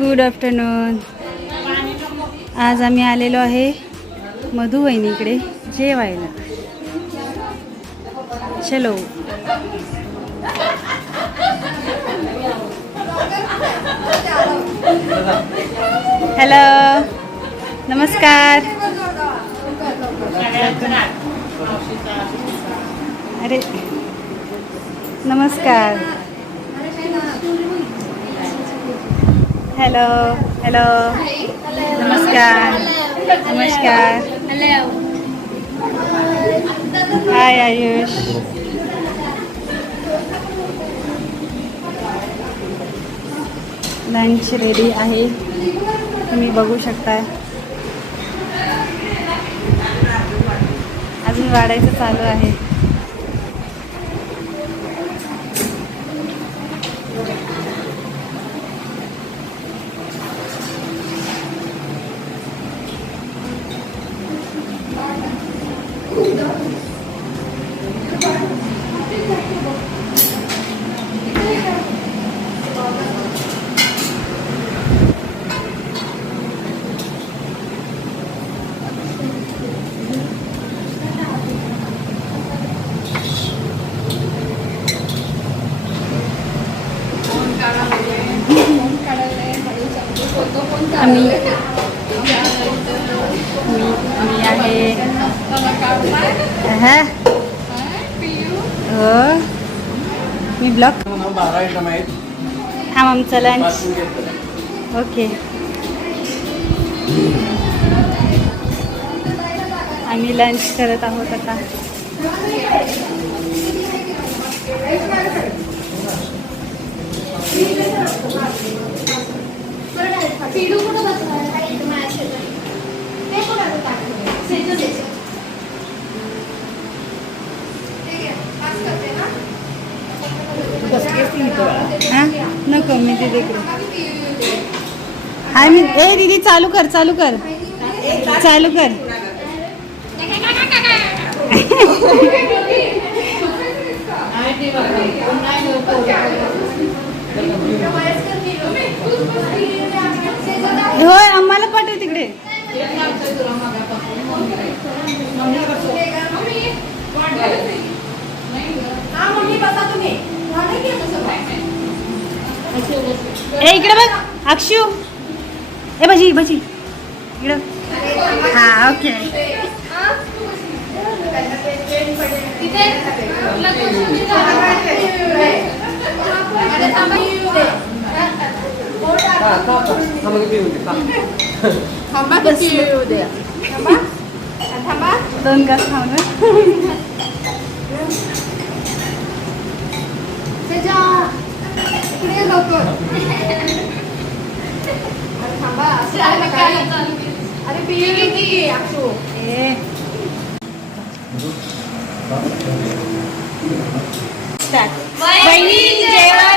Good afternoon. आज आम्ही आलेलो आहे मधू वहिनीकडे जेवायला. चलो. हॅलो, नमस्कार. अरे नमस्कार. हॅलो हॅलो, नमस्कार नमस्कार. हाय आयुष. लंच रेडी आहे, तुम्ही बघू शकताय. अजून वाढायचं चालू आहे. आम्ही आहे हो. मी ब्लॉग हा आमचा लंच. ओके, आम्ही लंच करत आहोत आता. नको मी तिथे आम्ही. ए दीदी चालू कर चालू कर चालू कर. होय, आम्हाला पाठव तिकडे. ए इकडे बघ अक्षू. ए भजी भजी इकडं. हा ओके. दोन घास खाऊन बहिणी जेवण.